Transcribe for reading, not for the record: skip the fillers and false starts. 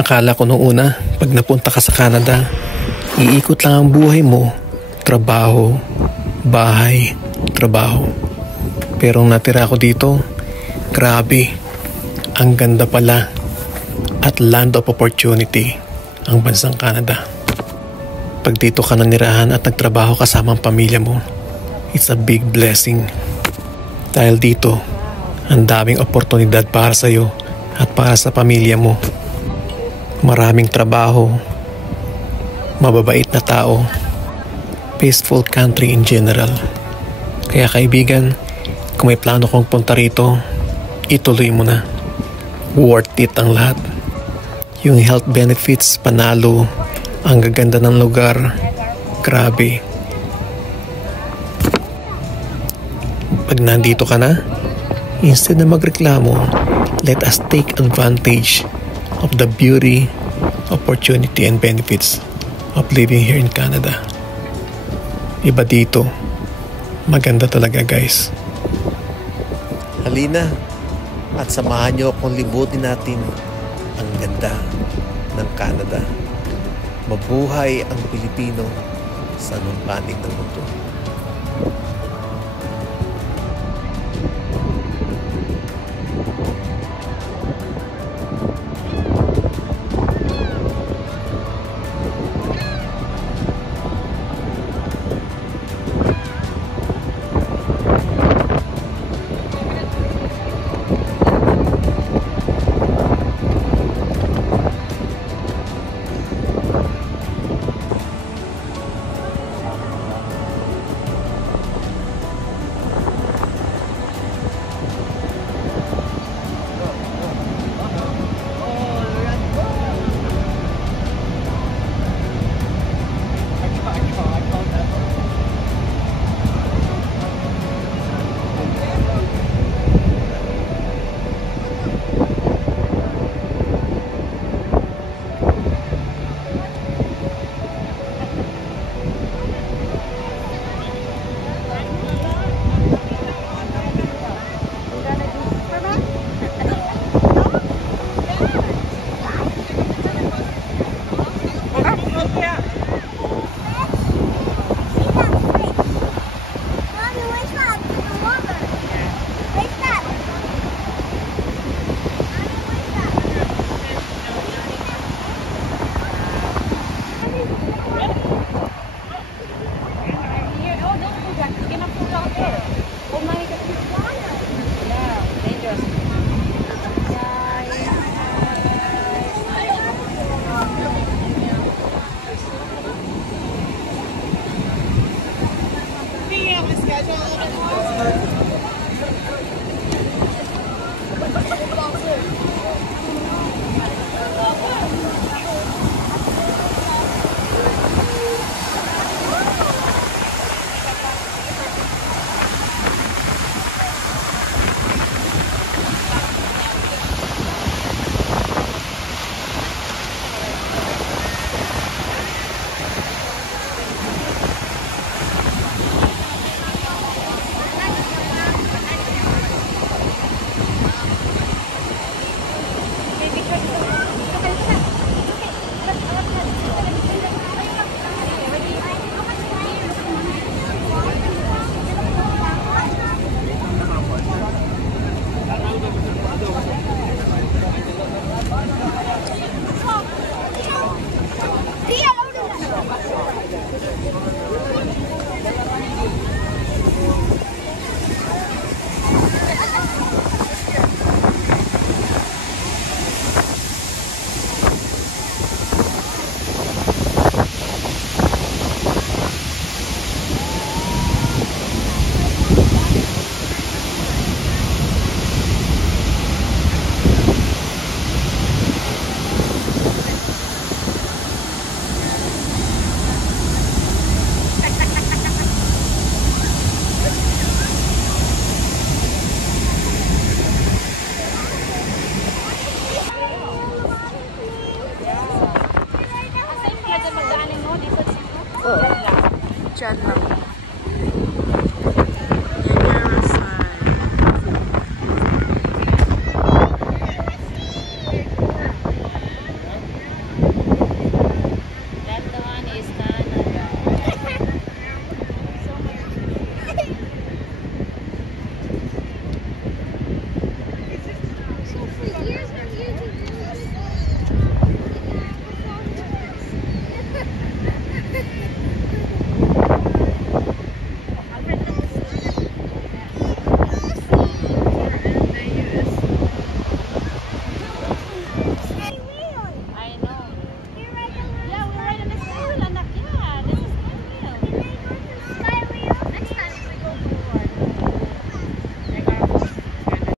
Akala ko noong una, pag napunta ka sa Canada, iikot lang ang buhay mo, trabaho, bahay, trabaho. Pero natira ako dito, grabe, ang ganda pala at land of opportunity ang bansang Canada. Pag dito ka nanirahan at nagtrabaho kasama ang pamilya mo, it's a big blessing. Dahil dito, ang daming oportunidad para sa iyo at para sa pamilya mo. Maraming trabaho, mababait na tao, peaceful country in general. Kaya kaibigan, kung may plano kong punta rito, ituloy mo na. Worth it ang lahat. Yung health benefits, panalo, ang gaganda ng lugar, grabe. Pag nandito ka na, instead na magreklamo, let us take advantage of the beauty, opportunity, and benefits of living here in Canada. Iba dito. Maganda talaga, guys. Halina at samahan niyo akong libutin natin ang ganda ng Canada. Mabuhay ang Pilipino sa anong panig ng mundo. Diyan lang. Yan yung sign. for years